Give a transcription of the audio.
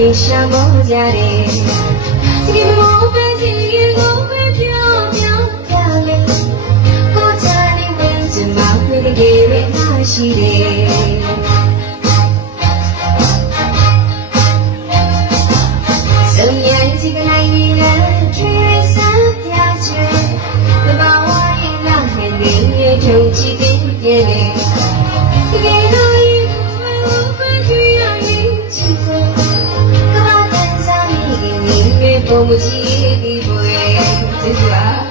ပြေရှာမောကြတယ်ဒီမောပဲဒီကိုပဲပြောပြောပြလေကိုချာနေဝင်ချင်မှပြည့်ကြရဲ့မရှိတယ်စုံရည်စီကနိုင်နေတဲ့ခေစားပြချေဒီဘဝရဲ့နောက်နဲ့နေထုံချစ်တဲ့ရဲ့ဒီကေတော့我们记忆不会结束啊！